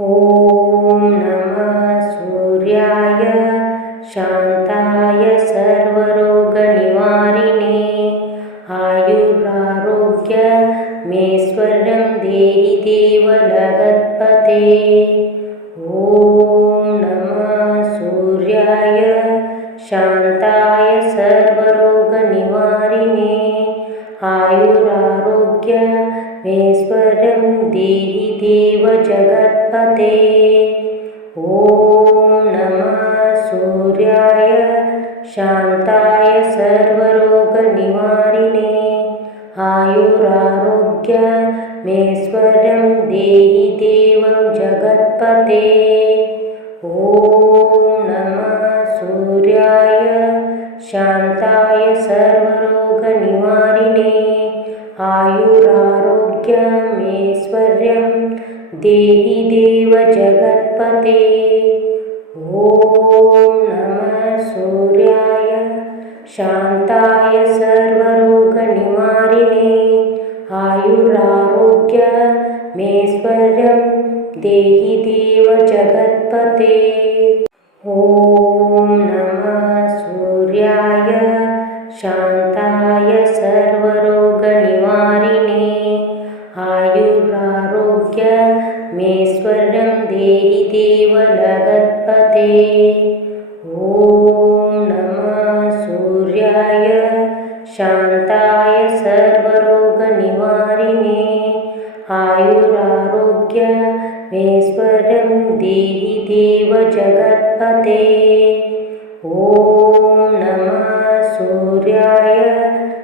ॐ नमः सूर्याय शान्ताय सर्वरोगनिवारिणे आयुरारोग्यमेश्वर्यं देहि देव जगत्पते। ॐ नमः सूर्याय शान्ताय सर्वरोगनिवारिणे आयुरारोग्यमेश्वर्यं देहि देव जगत्पते। ॐ नमः सूर्याय शान्ताय सर्वरोगनिवारिणे आयुरारोग्यमेश्वर्यं देहि देव जगत्पते। ॐ नमः सूर्याय शान्ताय सर्वरोगनिवारिणे आयुरारोग्यमेश्वर्यं देहि देव जगत्पते। ॐ नमः सूर्याय शान्ताय सर्वरोगनिवारिणे आयुरारोग्यमेश्वर्यं देहि देव जगत्पते। ॐ नमः सूर्याय शान्ताय सर्वरोगनिवारिणे आयुरारोग्यमेश्वर्यं देहि देव जगत्पते। ॐ नमः सूर्याय शान्ताय सर्वरोगनिवारिणे आयुरारोग्यमेश्वर्यं देहि देव जगत्पते। ॐ नमः सूर्याय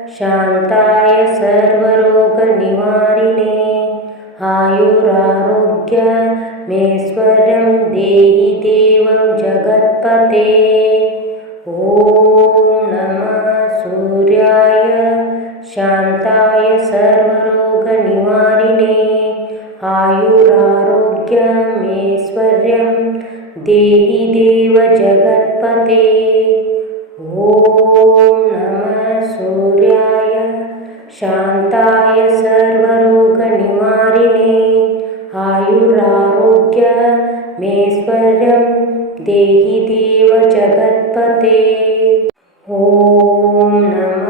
शान्ताय सर्वरोगनिवारिणे आयुरारोग्यमेश्वर्यं देहि देव जगत्पते। ॐ नमः सूर्याय शान्ताय सर्वरोगनिवारिणे आयुरारोग्यमेश्वर्यं देहि देव जगत्पते। ॐ नमः सूर्याय शान्ताय सर्वरोगनिवारिणे आयुरारोग्यमेश्वर्यं देहि देव जगत्पते। ॐ नमः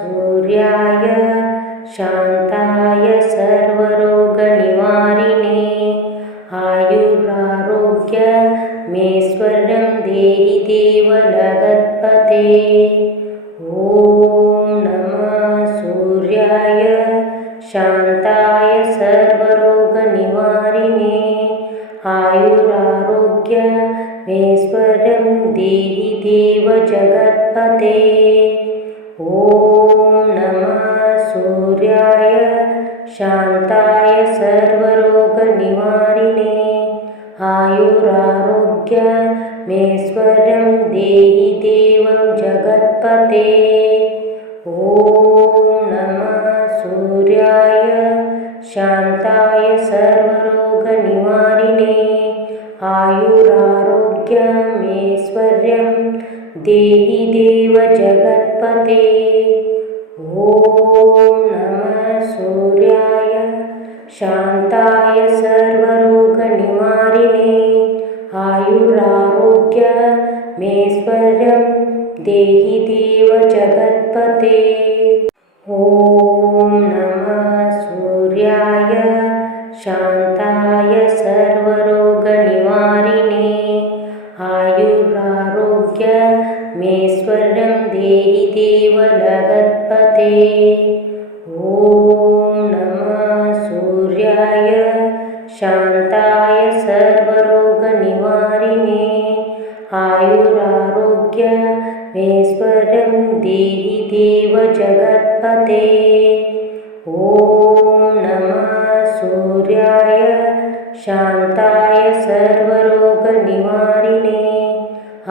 सूर्याय शान्ताय सर्वरोगनिवारिणे आयुरारोग्यमेश्वर्यं देहि देव जगत्पते। ॐ नमः सूर्याय शान्ताय सर्वरोगनिवारिणे आयुरारोग्यमेश्वर्यं देहि देव जगत्पते। ॐ नमः सूर्याय शान्ताय सर्वरोगनिवारिणे आयुरारोग्यमेश्वर्यं देहि देव जगत्पते। ॐ नमः सूर्याय शान्ताय सर्वरोगनिवारिणे आयुरारोग्यमेश्वर्यं देहि देव जगत्पते। ॐ नमः सूर्याय शान्ताय सर्वरोगनिवारिणे आयुरारोग्यमेश्वर्यं देहि देव जगत्पते। ॐ नमः सूर्याय शान्ताय सर्वरोगनिवारिणे आयुरारोग्यमेश्वर्यं देहि देव जगत्पते। ॐ नमः सूर्याय शान्ताय सर्वरोगनिवारिणे आयुरारोग्यमेश्वर्यं देहि देव जगत्पते। ॐ नमः सूर्याय शान्ताय सर्वरोगनिवारिणे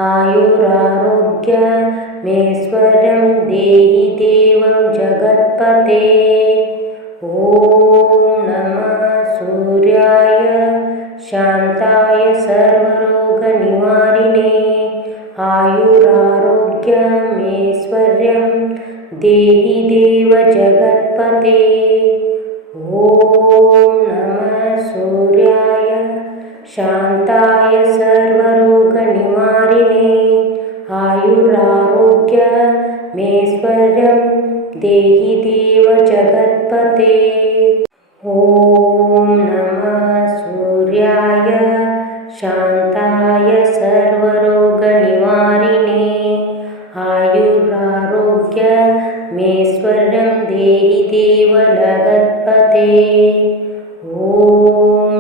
आयुरारोग्यमेश्वर्यं देहि देव जगत्पते। ॐ नमः सूर्याय शान्ताय सर्वरोगनिवारिणे आयुरारोग्यमेश्वर्यं देहि देव जगत्पते। ॐ नमः सूर्याय शान्ताय सर्वरोगनिवारिणे आयुरारोग्यमेश्वर्यं देहि देव जगत्पते। ॐ नमः सूर्याय शान्ताय सर्वरोगनिवारिणे आयुरारोग्यमेश्वर्यं देहि देव जगत्पते। ॐ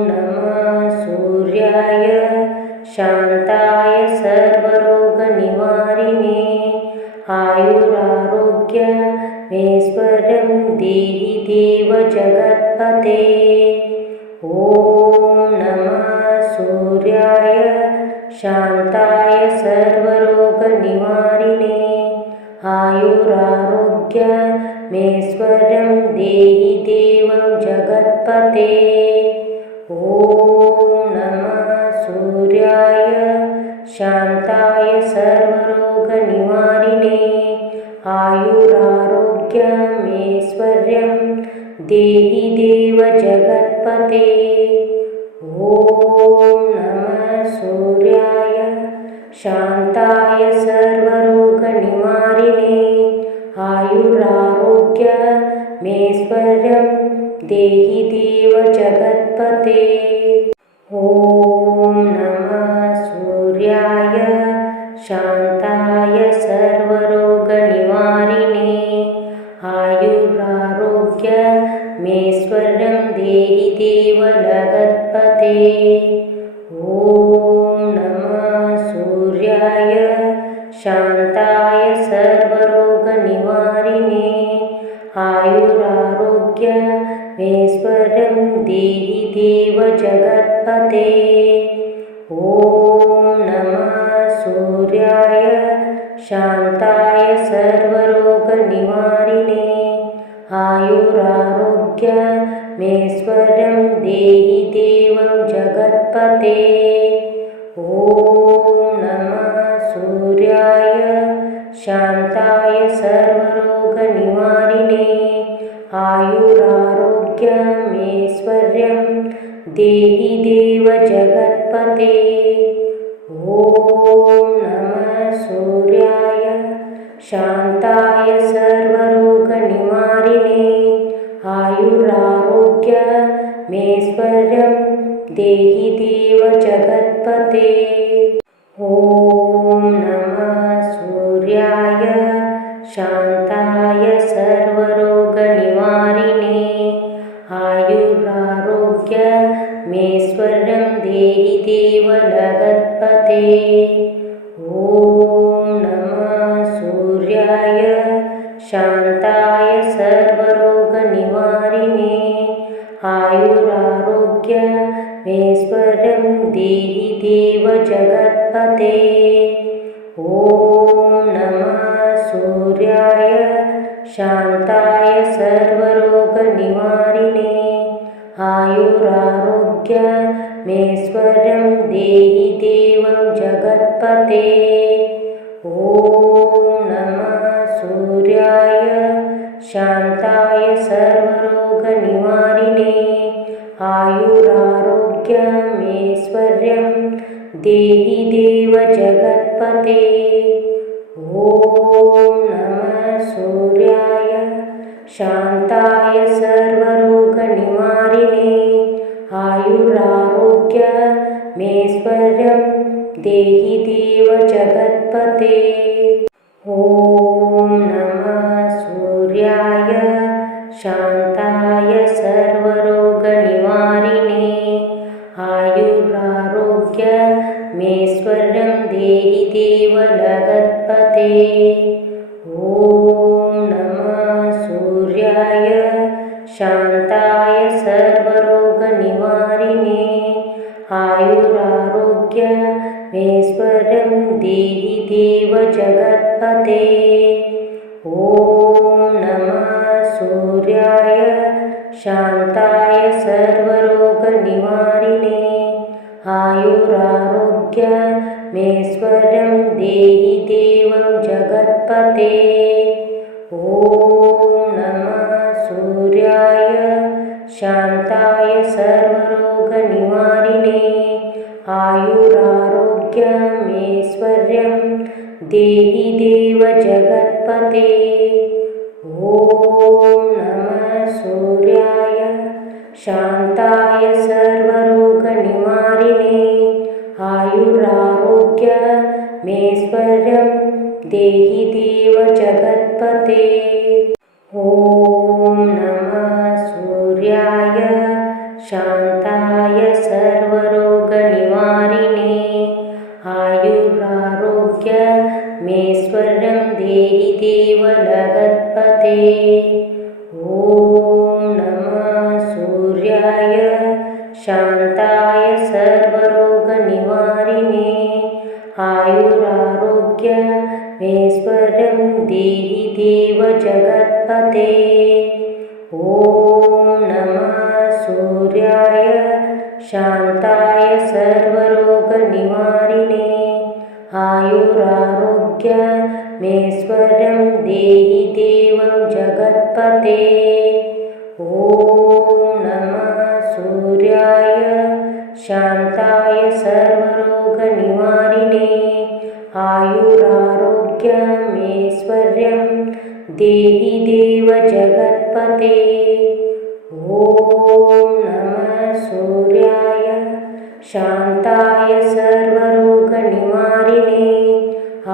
नमः सूर्याय शान्ताय सर्वरोगनिवारिणे आयुरारोग्यमेश्वर्यं देहि देव जगत्पते। ॐ नमः सूर्याय शान्ताय सर्वरोगनिवारिणे आयुरारोग्यमेश्वर्यं देहि देव जगत्पते। ॐ नमः सूर्याय शान्ताय सर्वरोगनिवारिणे आयुरारोग्यमेश्वर्यं देहि देव जगत्पते। ॐ नमः सूर्याय शान्ताय सर्वरोगनिवारिणे आयुरारोग्यमेश्वर्यं देहि देव जगत्पते। ॐ नमः सूर्याय शान्ताय सर्वरोगनिवारिणे आयुरारोग्यमेश्वर्यं देहि देव जगत्पते। ॐ नमः सूर्याय शान्ताय सर्वरोगनिवारिणे आयुरारोग्यमेश्वर्यं देहि देव जगत्पते। ॐ नमः सूर्याय शान्ताय सर्वरोगनिवारिणे आयुरारोग्यमेश्वर्यं देहि देव जगत्पते। ॐ नमः सूर्याय शान्ताय सर्वरोगनिवारिणे आयुरारोग्यमेश्वर्यं देहि देव जगत्पते। ॐ नमः सूर्याय शान्ताय सर्वरोगनिवारिणे आयुरारोग्यमेश्वर्यं देहि देव जगत्पते। ॐ नमः सूर्याय शान्ताय सर्वरोगनिवारिणे आयुरारोग्यमेश्वर्यं देहि देव जगत्पते। ॐ नमः सूर्याय शान्ताय सर्वरोगनिवारिणे आयुरारोग्यमेश्वर्यं देहि देव जगत्पते। ॐ नमः सूर्याय शान्ताय सर्वरोगनिवारिणे आयुरारोग्यमेश्वर्यं देहि देव जगत्पते। ॐ नमः सूर्याय शान्ताय सर्वरोगनिवारिणे आयुरारोग्यमेश्वर्यं देहि देव जगत्पते। ॐ नमः सूर्याय शान्ताय सर्वरोगनिवारिणे आयुरारोग्यमेश्वर्यं देहि देव जगत्पते। ॐ नमः सूर्याय शान्ताय सर्वरोगनिवारिणे आयुरारोग्यमेश्वर्यं देहि देव जगत्पते। ॐ नमः सूर्याय शान्ताय सर्वरोगनिवारिणे आयुरारोग्यमेश्वर्यं देहि देव जगत्पते। ॐ नमः सूर्याय शान्ताय सर्वरोगनिवारिणे आयुरारोग्यमेश्वर्यं देहि देव जगत्पते। ॐ नमः सूर्याय शान्ताय सर्वरोगनिवारिणे देहि देव जगत्पते। ॐ नमः सूर्याय शान्ताय सर्वरोगनिवारिणे आयुरारोग्यमेश्वर्यं देहि देव जगत्पते। ॐ नमः सूर्याय शान्ताय सर्वरोगनिवारिणे आयुरारोग्यमेश्वर्यं देहि देव जगत्पते। ॐ नमः सूर्याय शान्ताय सर्वरोगनिवारिणे आयुरारोग्यमेश्वर्यं देहि देव जगत्पते। ॐ नमः सूर्याय शान्ताय सर्वरोगनिवारिणे आयुरारोग्यमेश्वर्यं देहि देव जगत्पते। ॐ नमः सूर्याय शान्ताय सर्वरोगनिवारिणे आयुरारोग्यमेश्वर्यं देहि देव जगत्पते। ॐ नमः सूर्याय शान्ताय सर्वरोगनिवारिणे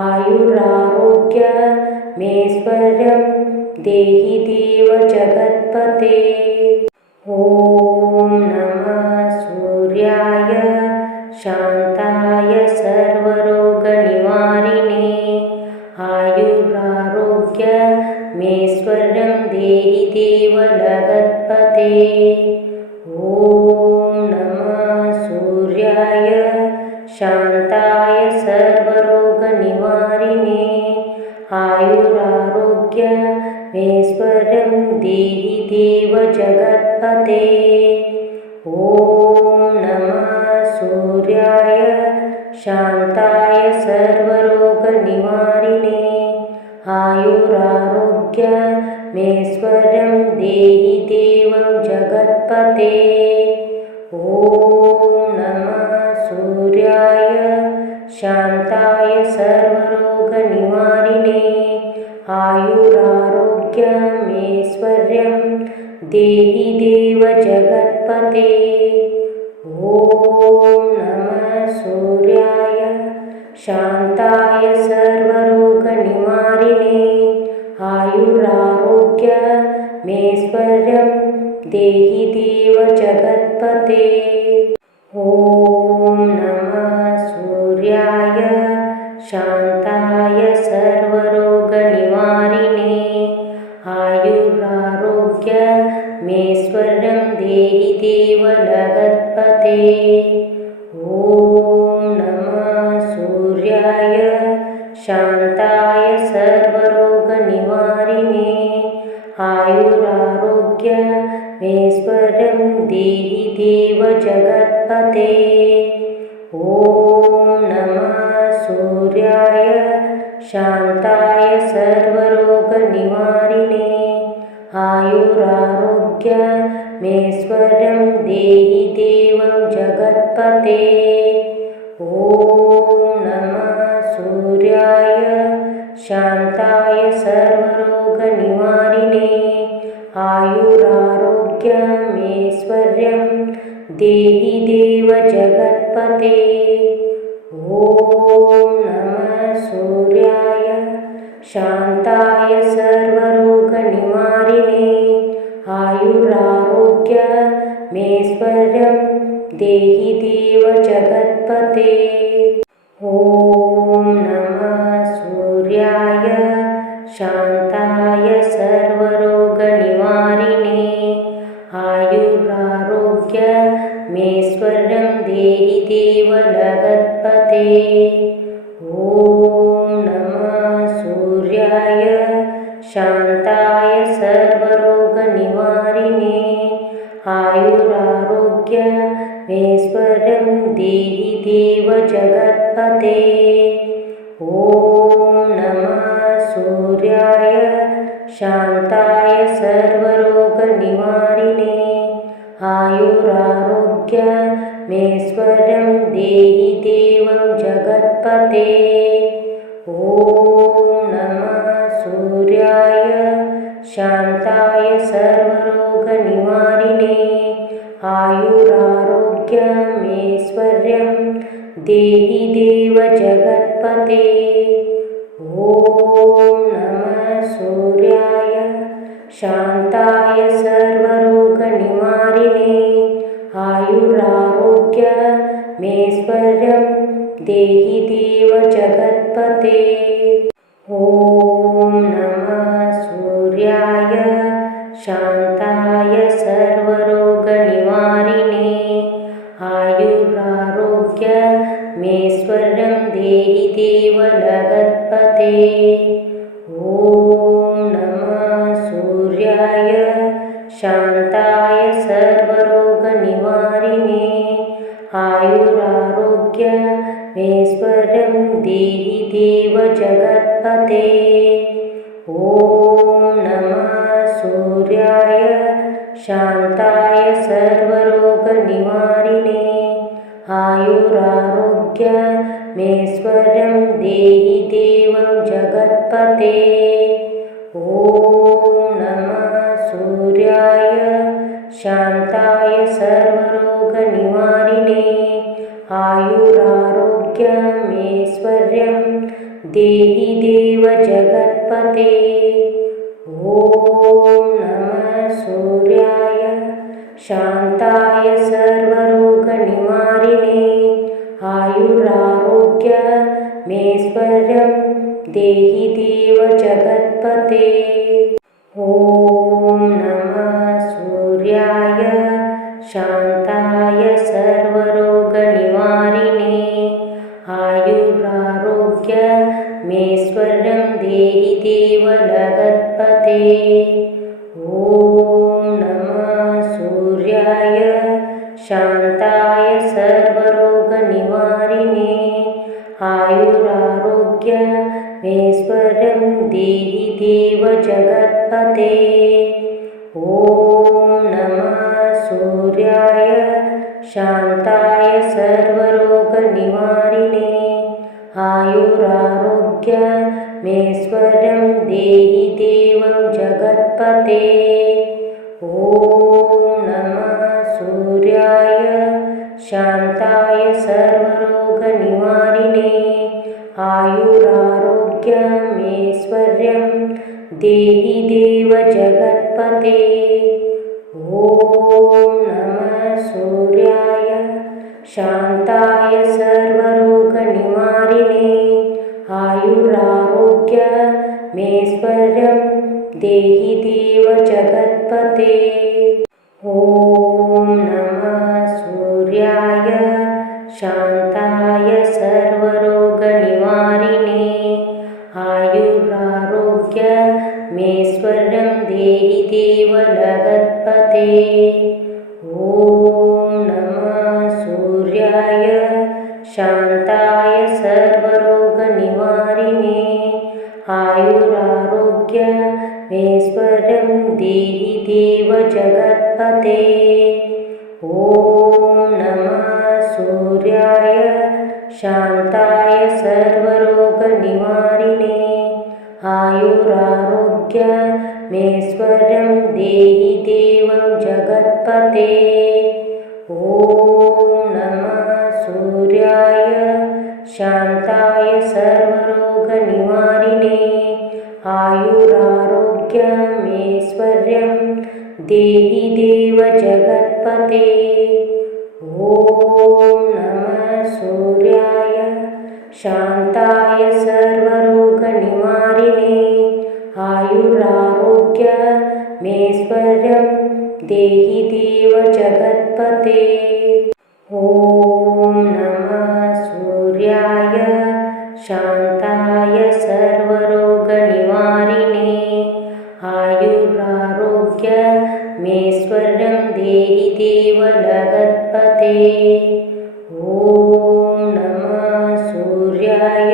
आयुरारोग्यमेश्वर्यं देहि देव जगत्पते। ॐ नमः सूर्याय शान्ताय सर्वरोगनिवारिणे आयुरारोग्यमेश्वर्यं देहि देव जगत्पते। ॐ नमः सूर्याय शान्ताय सर्वरोगनिवारिणे आयुरारोग्यमेश्वर्यं देहि देव जगत्पते। ॐ नमः सूर्याय शान्ताय सर्वरोगनिवारिणे आयुरारोग्यमेश्वर्यं देहि देव जगत्पते। ॐ नमः सूर्याय शान्ताय सर्वरोगनिवारिणे आयुरारोग्यमेश्वर्यं देहि देव जगत्पते। ॐ नमः सूर्याय शान्ताय सर्वरोगनिवारिणे आयुरारोग्यमेश्वर्यं देहि देव जगत्पते। ॐ नमः सूर्याय शान्ताय सर्वरोगनिवारिणे आयुरारोग्यमेश्वर्यं देहि देव जगत्पते। ॐ नमः सूर्याय शान्ताय सर्वरोगनिवारिणे आयुरारोग्यमेश्वर्यं देहि देव जगत्पते। ॐ नमः सूर्याय शान्ताय सर्वरोगनिवारिणे आयुरारोग्यमेश्वर्यं देहि देव जगत्पते। ॐ नमः सूर्याय शान्ताय सर्वरोगनिवारिणे आयुरारोग्यमेश्वर्यं देहि देव जगत्पते। ॐ नमः सूर्याय शान्ताय सर्वरोगनिवारिणे आयुरारोग्यमेश्वर्यं देहि देव जगत्पते। ॐ नमः सूर्याय शान्ताय सर्वरोगनिवारिणे आयुरारोग्यमेश्वर्यं देहि देव जगत्पते। ॐ नमः सूर्याय शान्ताय सर्वरोगनिवारिणे आयुरारोग्यमेश्वर्यं देहि देव जगत्पते। ॐ नमः सूर्याय शान्ताय सर्वरोगनिवारिणे आयुरारोग्यमेश्वर्यं देहि देव जगत्पते। ॐ ॐ नमः सूर्याय शान्ताय सर्वरोगनिवारिणे आयुरारोग्यमेश्वर्यं देहि देव जगत्पते। ॐ नमः सूर्याय शान्ताय सर्वरोगनिवारिणे आयुरारोग्यमेश्वर्यं देहि देव जगत्पते। ॐ नमः सूर्याय शान्ताय सर्वरोगनिवारिणे आयुरारोग्यमेश्वर्यं देहि देव जगत्पते। ॐ नमः सूर्याय शान्ताय सर्वरोगनिवारिणे आयुरारोग्यमेश्वर्यं देहि देव जगत्पते। ॐ नमः सूर्याय शान्ताय सर्वरोगनिवारिणे आयुरारोग्यमेश्वर्यं देहि देव जगत्पते। ॐ नमः सूर्याय शान्ताय सर्वरोगनिवारिणे आयुरारोग्यमेश्वर्यं देहि देव जगत्पते। ॐ नमः सूर्याय शान्ताय सर्वरोगनिवारिणे आयुरारोग्यमेश्वर्यं देहि देव जगत्पते। ॐ नमः सूर्याय शान्ताय सर्वरोगनिवारिणे आयुरारोग्यमेश्वर्यं देहि देव जगत्पते। ॐ नमः सूर्याय शान्ताय सर्वरोगनिवारिणे आयुरारोग्यमेश्वर्यं देहि देव जगत्पते। ॐ नमः सूर्याय शान्ताय सर्वरोगनिवारिणे आयुरारोग्यमेश्वर्यं देहि देव जगत्पते। ॐ नमः सूर्याय शान्ताय सर्वरोगनिवारिणे आयुरारोग्यमेश्वर्यं देहि देव जगत्पते। ॐ नमः सूर्याय शान्ताय सर्वरोगनिवारिणे आयुरारोग्यमेश्वर्यं देहि देव जगत्पते। ॐ नमः सूर्याय शान्ताय सर्वरोगनिवारिणे आयुरारोग्यमेश्वर्यं देहि देव जगत्पते। ॐ नमः सूर्याय शान्ताय सर्वरोगनिवारिणे आयुरारोग्यमेश्वर्यं देहि देव जगत्पते। ॐ नमः सूर्याय शान्ताय सर्वरोगनिवारिणे आयुरारोग्यमेश्वर्यं देहि देव जगत्पते। ॐ नमः सूर्याय शान्ताय सर्वरोगनिवारिणे आयुरारोग्यमेश्वर्यं देहि देव जगत्पते। ॐ नमः सूर्याय शान्ताय सर्वरोगनिवारिणे आयुरारोग्यमेश्वर्यं देहि देव जगत्पते। ॐ नमः सूर्याय शान्ताय सर्वरोगनिवारिणे आयुरारोग्यमेश्वर्यं देहि देव जगत्पते। ॐ नमः सूर्याय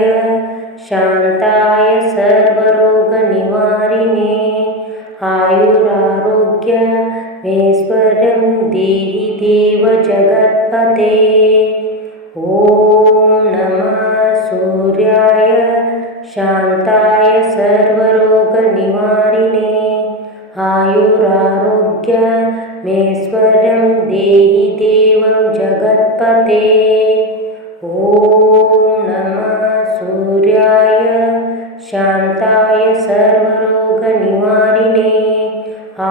शान्ताय सर्वरोगनिवारिणे आयुरारोग्यमेश्वर्यं देहि देव जगत्पते। ॐ नमः सूर्याय शान्ताय सर्वरोगनिवारिणे आयुरारोग्यमेश्वर्यं देहि देवं जगत्पते। ॐ नमः सूर्याय शान्ताय सर्वरोगनिवारिणे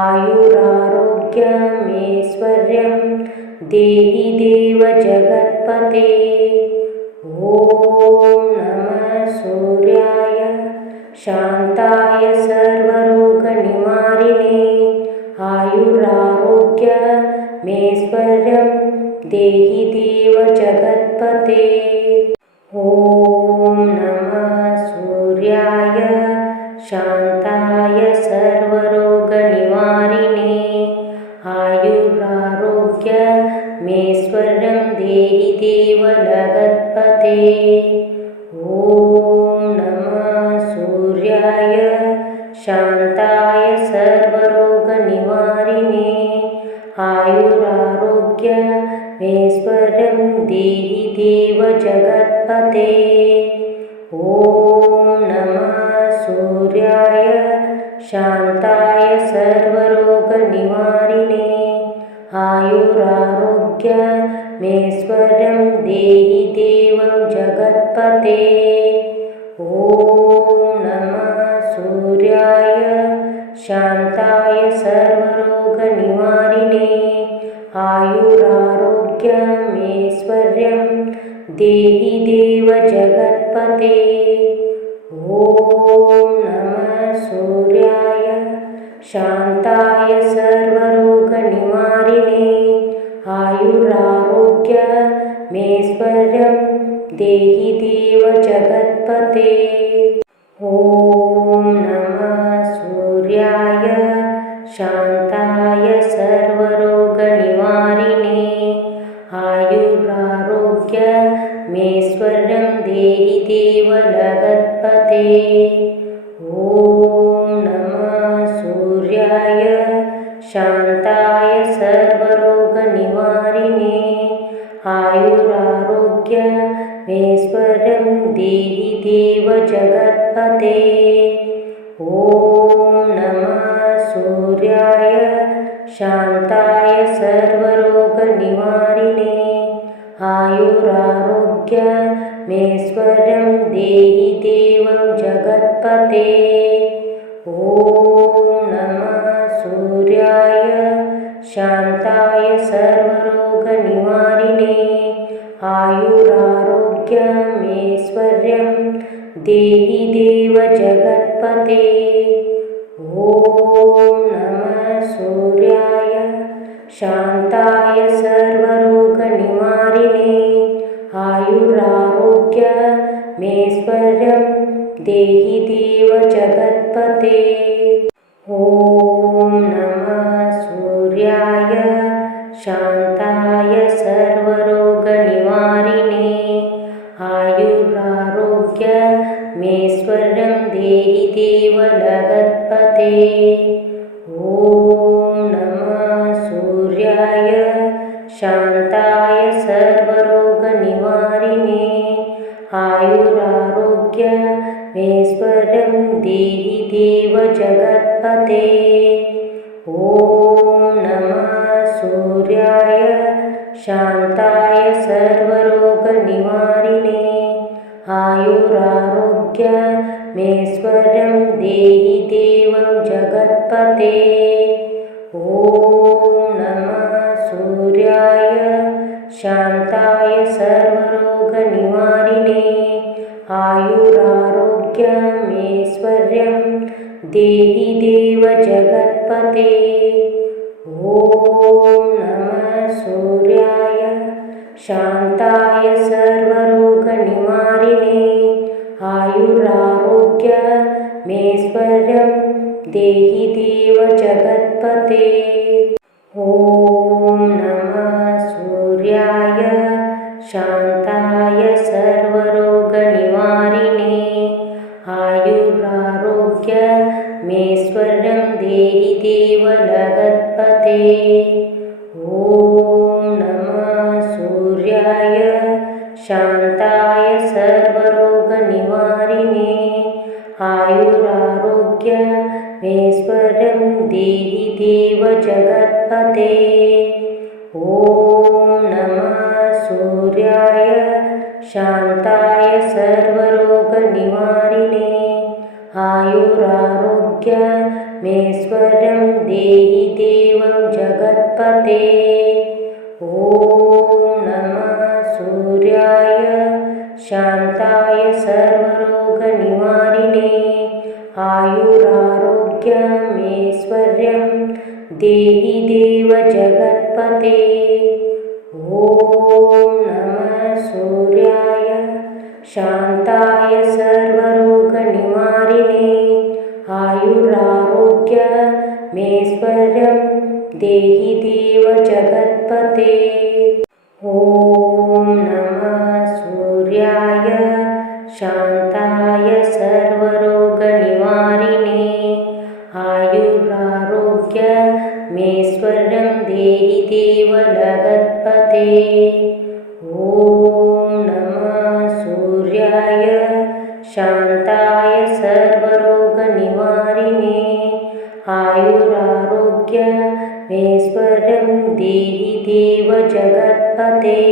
आयुरारोग्यमेश्वर्यं देहि देव जगत्पते। ॐ नमः सूर्याय शान्ताय सर्वरोगनिवारिणे आयुरारोग्यमेश्वर्यं देहि देव जगत्पते। ॐ नमः सूर्याय शान्ताय सर्वरोगनिवारिणे आयुरारोग्यमेश्वर्यं देहि देव जगत्पते। ॐ नमः सूर्याय शान्ताय सर्वरोगनिवारिणे आयुरारोग्यमेश्वर्यं देहि देव जगत्पते। ॐ नमः सूर्याय शान्ताय सर्वरोगनिवारिणे आयुरारोग्यमेश्वर्यं देहि देव जगत्पते। ॐ नमः सूर्याय शान्ताय सर्वरोगनिवारिणे आयुरारोग्यमेश्वर्यं देहि देव जगत्पते। ॐ नमः सूर्याय शान्ताय सर्वरोगनिवारिणे आयुरारोग्यमेश्वर्यं देहि देव जगत्पते। ॐ नमः सूर्याय शान्ताय सर्वरोगनिवारिणे आयुरारोग्यमेश्वर्यं देहि देव जगत्पते। ॐ नमः सूर्याय शान्ताय सर्वरोगनिवारिणे आयुरारोग्यमेश्वर्यं देहि देव जगत्पते। ॐ नमः सूर्याय शान्ताय सर्वरोगनिवारिणे आयुरारोग्यमेश्वर्यं देहि देव जगत्पते। ॐ नमः सूर्याय शान्ताय सर्वरोगनिवारिणे आयुरारोग्यमेश्वर्यं देहि देव जगत्पते। ॐ नमः सूर्याय शान्ताय सर्वरोगनिवारिणे आयुरारोग्यमेश्वर्यं देहि देव जगत्पते। ॐ नमः सूर्याय शान्ताय सर्वरोगनिवारिणे आयुरारोग्यमेश्वर्यं देहि देव जगत्पते। ॐ नमः सूर्याय शान्ताय सर्वरोगनिवारिणे आयुरारोग्यमेश्वर्यं देहि देव जगत्पते। ॐ नमः सूर्याय शान्ताय सर्वरोगनिवारिणे आयुरारोग्यमेश्वर्यं देहि देव जगत्पते। ॐ नमः सूर्याय शान्ताय सर्वरोगनिवारिणे आयुरारोग्यमेश्वर्यं देहि देव जगत्पते। ॐ नमः सूर्याय शान्ताय सर्वरोगनिवारिणे आयुरारोग्यमेश्वर्यं देहि देव जगत्पते। ॐ नमः सूर्याय शान्ताय सर्वरोगनिवारिणे आयुरारोग्यमेश्वर्यं देहि देव जगत्पते। ॐ नमः सूर्याय शान्ताय सर्वरोगनिवारिणे देहि देव जगत्पते। ॐ नमः सूर्याय शान्ताय सर्वरोगनिवारिणे आयुरारोग्यमेश्वर्यं देहि देवं जगत्पते। ॐ नमः सूर्याय शान्ताय सर्वरोगनिवारिणे आयुरारोग्यमेश्वर्यं देहि देव जगत्पते। ॐ नमः सूर्याय शान्ताय सर्वरोगनिवारिणे आयुरारोग्यमेश्वर्यं देहि देव जगत्पते। ॐ नमः सूर्याय शान्ताय सर्वरोगनिवारिणे आयुरारोग्यमेश्वर्यं देहि देव जगत्पते। ॐ नमः सूर्याय शान्ताय सर्वरोगनिवारिणे आयुरारोग्यमेश्वर्यं देहि देव जगत्पते।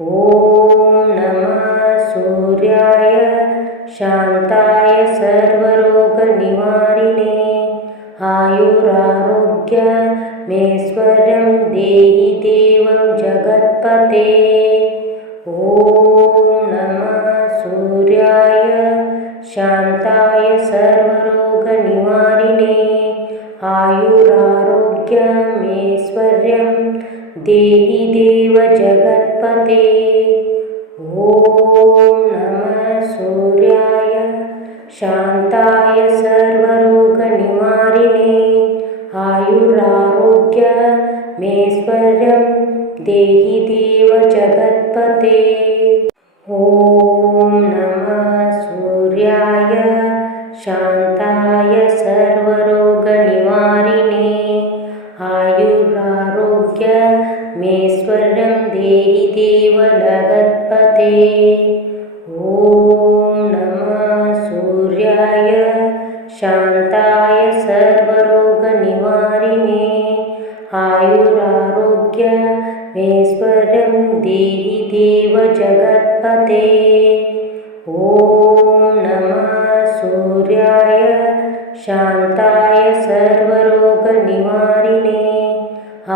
ॐ नमः सूर्याय शान्ताय सर्वरोगनिवारिणे आयुरारोग्यमेश्वर्यं देहि देव जगत्पते। ॐ नमः सूर्याय शान्ताय सर्वरोगनिवारिणे आयुरारोग्यमेश्वर्यं देहि देव जगत्पते। ॐ नमः सूर्याय शान्ताय सर्वरोगनिवारिणे आयुरारोग्यमेश्वर्यं देहि देव जगत्पते। ॐ नमः सूर्याय शान्ताय सर्वरोगनिवारिणे आयुरारोग्यमेश्वर्यं देहि देव जगत्पते। ॐ नमः सूर्याय शान्ताय सर्वरोगनिवारिणे आयुरारोग्यमेश्वर्यं देहि देव जगत्पते। ॐ नमः सूर्याय शान्ताय सर्वरोगनिवारिणे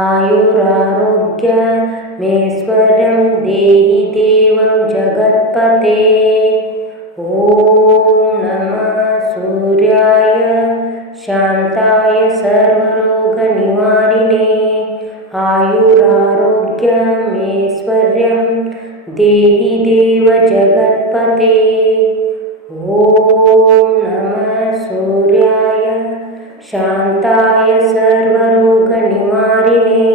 आयुरारोग्यमेश्वर्यं देहि देव जगत्पते। ॐ नमः सूर्याय शान्ताय सर्वरोगनिवारिणे आयुरारोग्यमेश्वर्यं देहि देव जगत्पते। ॐ नमः सूर्याय शान्ताय सर्वरोगनिवारिणे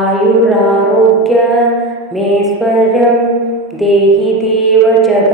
आयुरारोग्यमेश्वर्यं देहि देव जगत्पते।